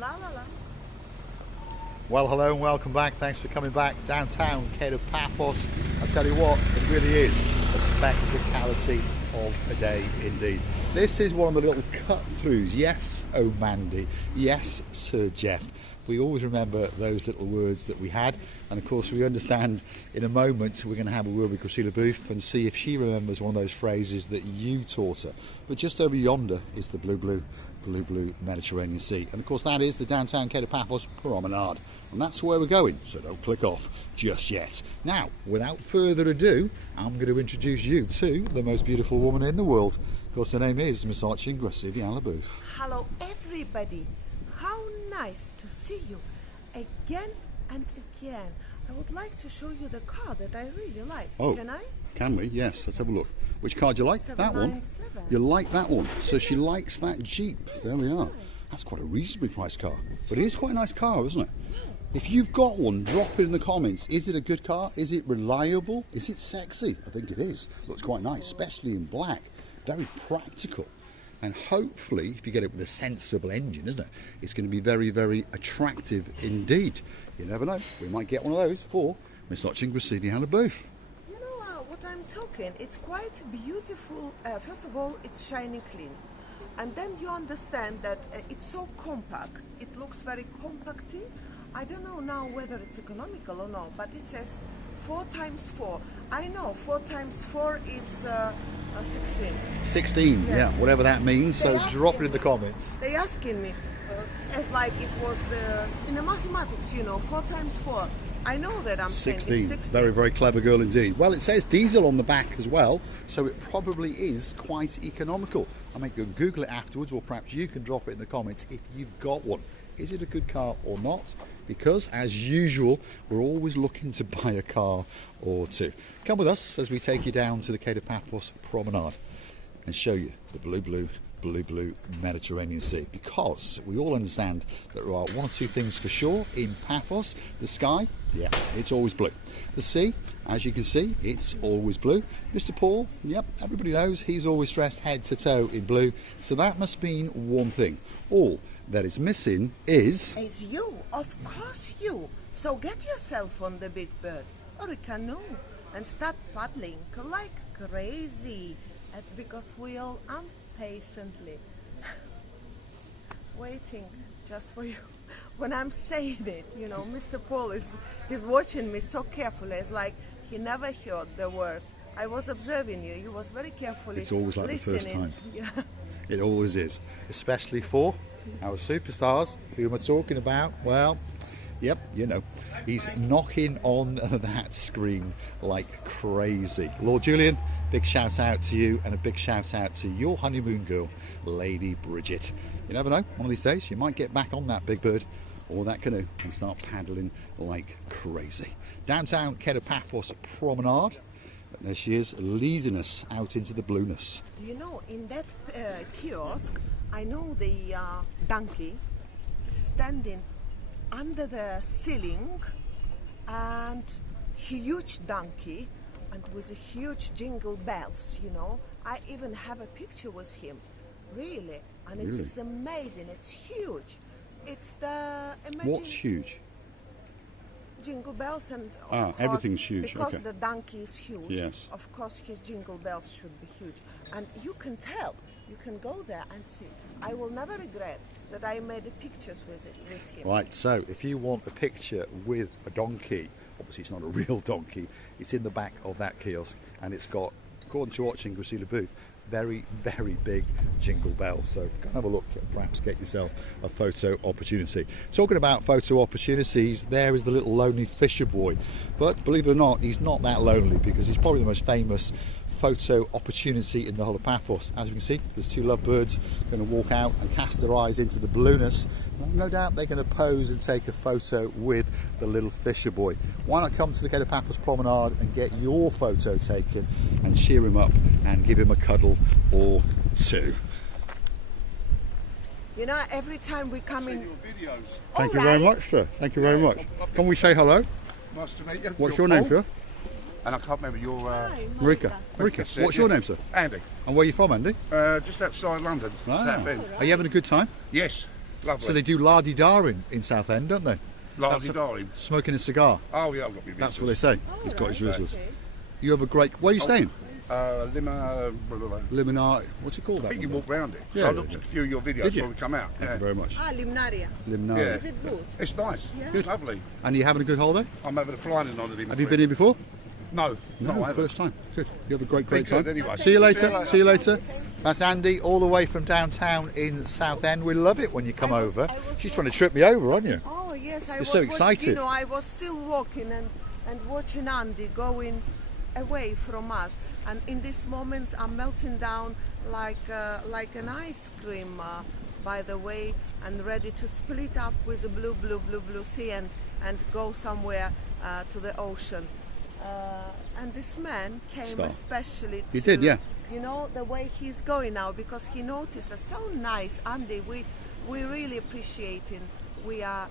La la la. Well, hello and welcome back. Thanks for coming back. Downtown Kato Paphos. I tell you what, it really is a spectacality of a day indeed. This is one of the little cut-throughs. Yes, oh Mandy. Yes, Sir Jeff. We always remember those little words that we had, and of course we understand in a moment we're going to have a word with Priscilla Booth and see if she remembers one of those phrases that you taught her. But just over yonder is the blue Mediterranean Sea, and of course that is the downtown Kato Paphos Promenade, and that's where we're going, so don't click off just yet. Now, without further ado, I'm going to introduce you to the most beautiful woman in the world. Of course, her name is Miss Marika Booth. Hello everybody. How nice to see you again and again. I would like to show you the car that I really like. Oh, can I? Can we? Yes, let's have a look. Which car do you like? That one? You like that one? So she likes that Jeep. Yes, there we are. nice. That's quite a reasonably priced car. But it is quite a nice car, isn't it? If you've got one, drop it in the comments. Is it a good car? Is it reliable? Is it sexy? I think it is. Looks quite nice, especially in black. Very practical. And hopefully, if you get it with a sensible engine, isn't it? It's going to be very, very attractive indeed. You never know. We might get one of those for Miss Marika Booth. You know what I'm talking? It's quite beautiful. First of all, it's shiny clean. And then you understand that it's so compact. It looks very compacty. I don't know now whether it's economical or not, but it says 4x4. I know 4x4 is 16. 16, Yes. yeah, whatever that means. So They drop it asking- in the comments. They asking me, it's like it was in the mathematics, 4x4. I know that I'm saying 16. it's 16. Very, very clever girl indeed. Well, it says diesel on the back as well, so it probably is quite economical. I might go Google it afterwards, or perhaps you can drop it in the comments if you've got one. Is it a good car or not? Because, as usual, we're always looking to buy a car or two. Come with us as we take you down to the Kato Paphos Promenade and show you the blue Mediterranean Sea, because we all understand that there are one or two things for sure in Paphos. The sky, yeah, it's always blue. The sea, as you can see, it's always blue. Mr. Paul, yep, everybody knows he's always dressed head to toe in blue, so that must mean one thing. All that is missing is you, of course you. So get yourself on the big bird or a canoe and start paddling like crazy. That's because we all impatiently waiting just for you. When I'm saying it, Mr. Paul is watching me so carefully. It's like he never heard the words. I was observing you. You was very carefully It's always like listening. the first time. Yeah. It always is, especially for our superstars who am I talking about? Well, yep, he's knocking on that screen like crazy. Lord Julian, big shout out to you, and a big shout out to your honeymoon girl, Lady Bridget. You never know, one of these days you might get back on that big bird or that canoe and start paddling like crazy. Downtown Kato Paphos Promenade. There she is, leading us out into the blueness. In that kiosk, I know the donkey standing under the ceiling, and huge donkey, and with a huge jingle bells, I even have a picture with him, really, and it's amazing. It's huge. It's the What's huge? Jingle bells, and of course, everything's huge. because Okay. the donkey is huge. Yes. Of course, his jingle bells should be huge, and you can tell. You can go there and see. I will never regret that I made the pictures with him. Right, so if you want a picture with a donkey, obviously it's not a real donkey, it's in the back of that kiosk, and it's got, according to watching Priscilla Booth, very, very big jingle bells. So go and have a look and perhaps get yourself a photo opportunity. Talking about photo opportunities, there is the little lonely fisher boy. But believe it or not, he's not that lonely, because he's probably the most famous photo opportunity in the whole of Paphos. As you can see, there's two lovebirds going to walk out and cast their eyes into the blueness. No doubt they're going to pose and take a photo with the little fisher boy. Why not come to the Kato Paphos Promenade and get your photo taken and cheer him up and give him a cuddle or two. Every time we come in. Thank you very much, sir. Thank you very much. Can we say hello? Nice to meet you. What's your name, sir? And I can't remember your... Hi, Marika. Marika. What's your name, sir? Andy. And where are you from, Andy? Just outside London. Ah. That bend. Are you having a good time? Yes. Lovely. So they do la-di-da in Southend, don't they? Lardy darling. Smoking a cigar. Oh yeah, I've got my That's what they say. He's got his rizzles. Okay. You have a great... Where are you staying? Limonade. What's it called? I think you walk round it. Yeah, So I yeah, looked yeah. at a few of your videos Did you? before we come out. Thank you very much. Limnaria. Limnari. Yeah. Is it good? It's nice. Yeah. It's lovely. And you having a good holiday? I'm having a flying on it. Have you been here before? No. No, I haven't. first time. Good. You have a great Been time. good anyway. See you later. See you later. See you later. That's Andy, all the way from downtown in Southend. We love it when you come I was- over. I was She's trying to trip me over, aren't you? Oh yes, I You're was so watching- excited. You know, I was still walking and watching Andy going away from us, and in these moments I'm melting down like an ice cream, by the way, and ready to split up with the blue sea and go somewhere to the ocean. And this man came Star. especially to, He did, yeah. you know, the way he's going now, because he noticed that. So nice, Andy. We really appreciate him. We are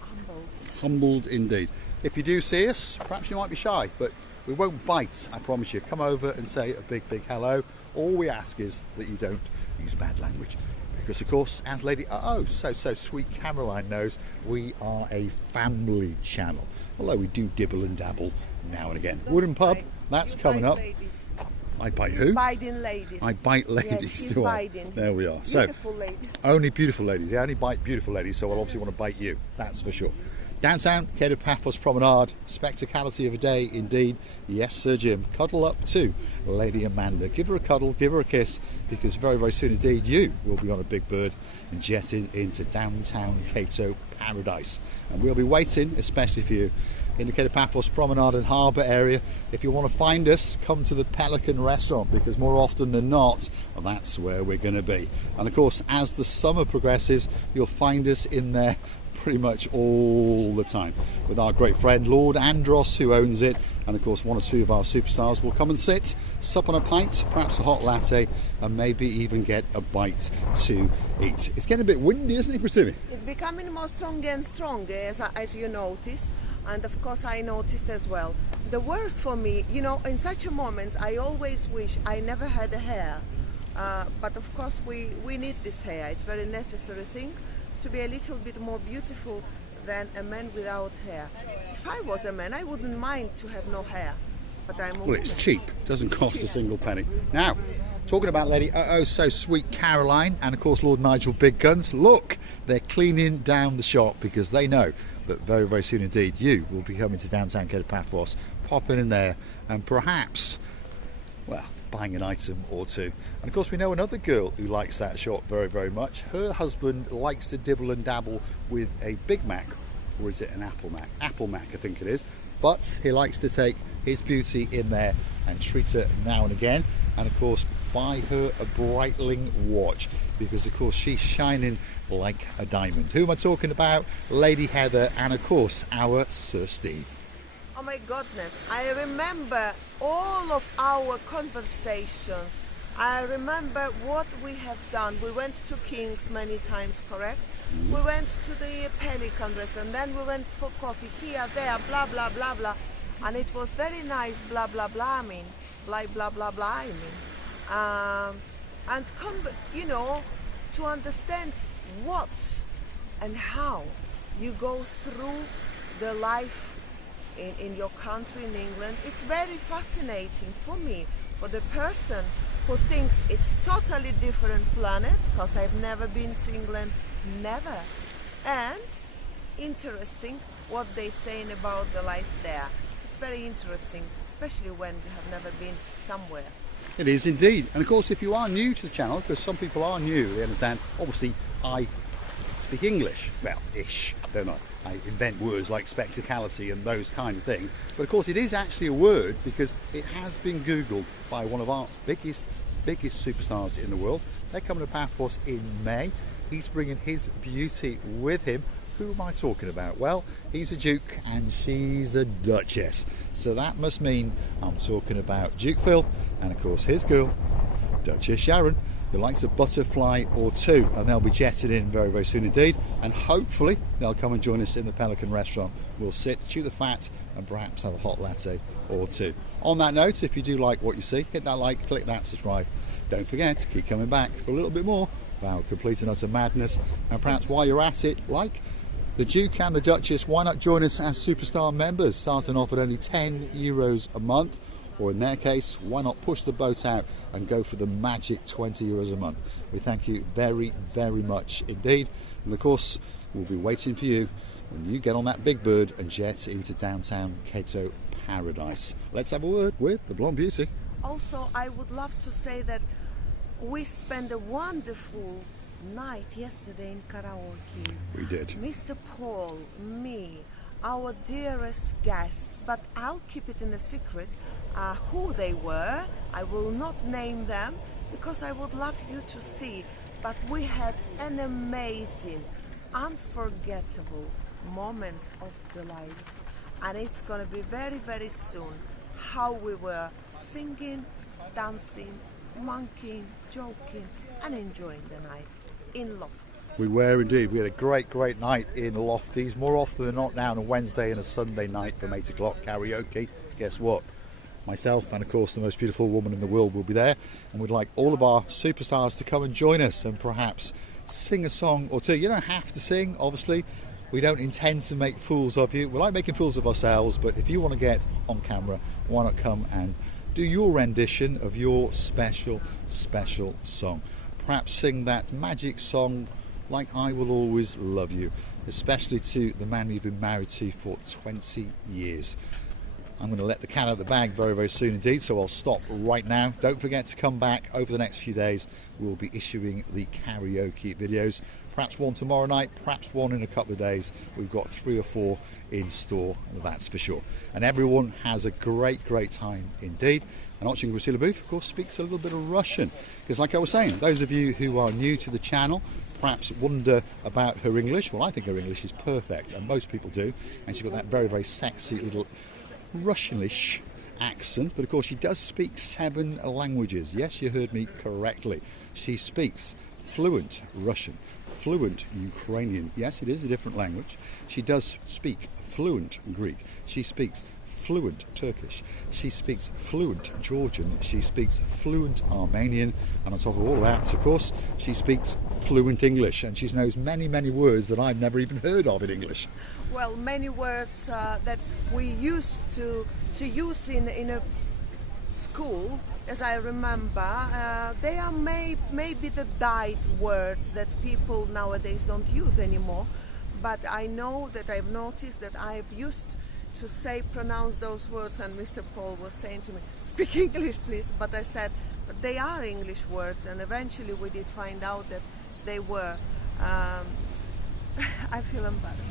humbled. Humbled indeed. If you do see us, perhaps you might be shy, but we won't bite, I promise you. Come over and say a big hello. All we ask is that you don't use bad language. Because, of course, as Lady so sweet Caroline knows, we are a family channel. Although we do dibble and dabble now and again. Wooden Pub, Bite. that's You coming bite up. ladies. I bite He's who? biting ladies. I bite ladies, Yes, he's do I? biting. There we are. Beautiful ladies. So, only beautiful ladies. I only bite beautiful ladies, so I'll obviously want to bite you. That's for sure. Downtown, Kato Paphos Promenade, spectacality of a day indeed. Yes, Sir Jim, cuddle up to Lady Amanda. Give her a cuddle, give her a kiss, because very soon indeed you will be on a big bird and jetting into downtown Kato paradise. And we'll be waiting, especially for you, in the Kato Paphos Promenade and Harbour area. If you want to find us, come to the Pelican Restaurant, because more often than not, that's where we're going to be. And of course, as the summer progresses, you'll find us in there pretty much all the time with our great friend Lord Andros, who owns it, and of course one or two of our superstars will come and sit, sup on a pint, perhaps a hot latte, and maybe even get a bite to eat. It's getting a bit windy, isn't it, Christine? It's becoming more stronger and stronger, as you noticed, and of course I noticed as well. The worst for me, you know, in such a moment, I always wish I never had a hair, but of course we need this hair. It's a very necessary thing to be a little bit more beautiful than a man without hair. If I was a man, I wouldn't mind to have no hair, but I'm a Well, woman. it's cheap, doesn't cost a single penny. Now, talking about Lady so sweet Caroline and of course Lord Nigel Big Guns, look, they're cleaning down the shop because they know that very soon indeed you will be coming to downtown Kato Paphos, popping in there and perhaps, well, buying an item or two. And of course we know another girl who likes that shop very much. Her husband likes to dibble and dabble with a Big Mac, or is it an Apple Mac? Apple Mac, I think it is. But he likes to take his beauty in there and treat her now and again, and of course buy her a Breitling watch, because of course she's shining like a diamond. Who am I talking about? Lady Heather, and of course our Sir Steve. Oh my goodness, I remember all of our conversations. I remember what we have done. We went to King's many times, correct? We went to the Pelican Restaurant, and then we went for coffee here, there, blah, blah, blah, blah. And it was very nice, blah, blah, blah, I mean. Blah, blah, blah, I mean. And you know, to understand what and how you go through the life in your country, in England, it's very fascinating for me, for the person who thinks it's totally different planet, because I've never been to England, never, and interesting what they're saying about the life there. It's very interesting, especially when you have never been somewhere. It is indeed. And of course, if you are new to the channel, because some people are new, they understand, obviously I speak English, well, ish, don't I? I invent words like spectacality and those kind of things. But of course it is actually a word, because it has been Googled by one of our biggest superstars in the world. They're coming to Paphos in May. He's bringing his beauty with him. Who am I talking about? Well, he's a Duke and she's a Duchess. So that must mean I'm talking about Duke Phil and of course his girl, Duchess Sharon, who likes a butterfly or two, and they'll be jetting in very soon indeed, and hopefully they'll come and join us in the Pelican Restaurant. We'll sit, chew the fat, and perhaps have a hot latte or two. On that note, if you do like what you see, hit that like, click that subscribe. Don't forget to keep coming back for a little bit more of our complete and utter madness. And perhaps while you're at it, like the Duke and the Duchess, why not join us as Superstar members, starting off at only €10 a month? Or in their case, why not push the boat out and go for the magic €20 a month? We thank you very, very much indeed. And of course, we'll be waiting for you when you get on that big bird and jet into downtown Kato paradise. Let's have a word with the blonde beauty. Also, I would love to say that we spent a wonderful night yesterday in karaoke. We did. Mr. Paul, me, our dearest guests, but I'll keep it in a secret who they were. I will not name them because I would love you to see. But we had an amazing, unforgettable moments of the life. And it's going to be very, very soon how we were singing, dancing, monkeying, joking and enjoying the night in Lofties. We were indeed. We had a great, great night in Lofties. More often than not now on a Wednesday and a Sunday night from 8 o'clock karaoke. Guess what? Myself and of course the most beautiful woman in the world will be there, and we'd like all of our superstars to come and join us and perhaps sing a song or two. You don't have to sing, obviously. We don't intend to make fools of you. We like making fools of ourselves, but if you want to get on camera, why not come and do your rendition of your special, special song. Perhaps sing that magic song like I Will Always Love You, especially to the man you've been married to for 20 years. I'm going to let the cat out of the bag very, very soon indeed, so I'll stop right now. Don't forget to come back over the next few days. We'll be issuing the karaoke videos. Perhaps one tomorrow night, perhaps one in a couple of days. We've got 3 or 4 in store, that's for sure. And everyone has a great, great time indeed. And Ochin Grusila of course, speaks a little bit of Russian. Because like I was saying, those of you who are new to the channel, perhaps wonder about her English. Well, I think her English is perfect, and most people do. And she's got that very, very sexy little Russianish accent, but of course she does speak 7 languages. Yes, you heard me correctly. She speaks fluent Russian, fluent Ukrainian. Yes, it is a different language. She does speak fluent Greek. She speaks fluent Turkish. She speaks fluent Georgian. She speaks fluent Armenian, and on top of all of that, of course, she speaks fluent English, and she knows many, many words that I've never even heard of in English. Well, many words that we used to use in a school, as I remember, they are maybe the died words that people nowadays don't use anymore. But I know that I've noticed that I've used to pronounce those words, and Mr. Paul was saying to me, "Speak English, please." But I said, but they are English words, and eventually we did find out that they were. I feel embarrassed.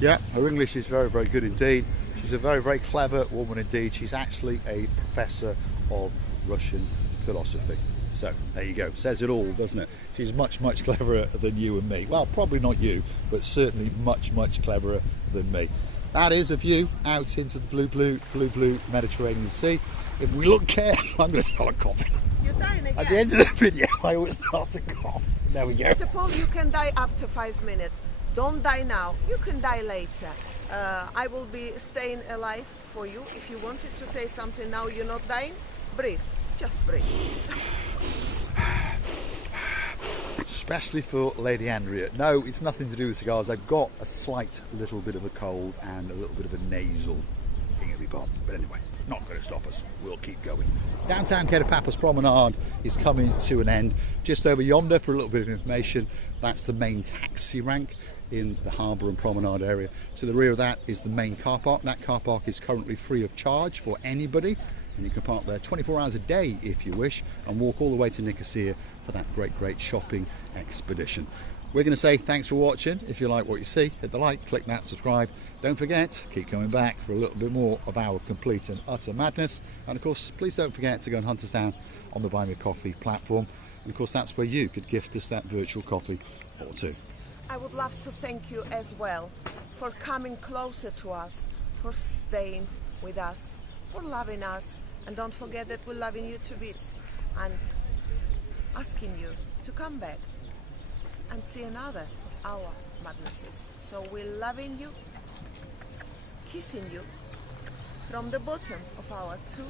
Yeah, her English is very, very good indeed. She's a very, very clever woman indeed. She's actually a professor of Russian philosophy. So there you go. Says it all, doesn't it? She's much, much cleverer than you and me. Well, probably not you, but certainly much, much cleverer than me. That is a view out into the blue Mediterranean Sea. If we look careful, I'm going to start coughing. You're dying again. At the end of the video, I always start to cough. There we go. Mr. Paul, you can die after 5 minutes. Don't die now. You can die later. I will be staying alive for you. If you wanted to say something now, you're not dying, breathe. Just breathe. Especially for Lady Andrea. No, it's nothing to do with cigars. I've got a slight little bit of a cold and a little bit of a nasal thing every part. But anyway, not going to stop us. We'll keep going. Downtown Kato Paphos Promenade is coming to an end. Just over yonder, for a little bit of information, that's the main taxi rank in the harbour and promenade area. To the rear of that is the main car park. That car park is currently free of charge for anybody, and you can park there 24 hours a day if you wish, and walk all the way to Nicosia for that great shopping expedition. We're going to say thanks for watching. If you like what you see, hit the like, click that subscribe. Don't forget, keep coming back for a little bit more of our complete and utter madness. And of course, please don't forget to go and hunt us down on the Buy Me a Coffee platform. And of course, that's where you could gift us that virtual coffee or two. I would love to thank you as well for coming closer to us, for staying with us, for loving us, and don't forget that we're loving you to bits and asking you to come back and see another of our madnesses. So we're loving you, kissing you from the bottom of our 2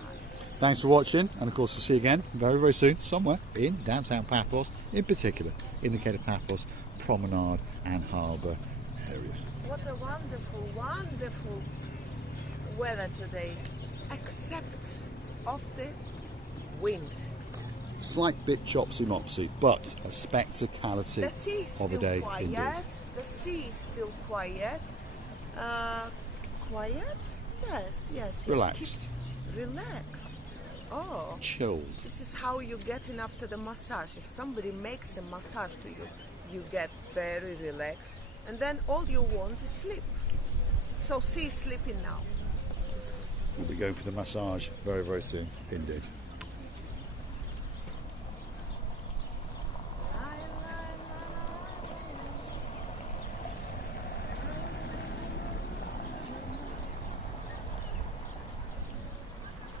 hearts. Thanks for watching, and of course we'll see you again very, very soon, somewhere in downtown Paphos, in particular in the Kato Paphos Promenade and Harbour area. What a wonderful, wonderful weather today, except of the wind. Slight bit chopsy-mopsy, but a spectacality The sea is of a still day quiet. indeed. The sea is still quiet. Quiet? Yes, yes. Relaxed. Relaxed. Oh. Chilled. This is how you get in after the massage. If somebody makes the massage to you, you get very relaxed. And then all you want is sleep. So see, sleeping now. We'll be going for the massage very, very soon indeed.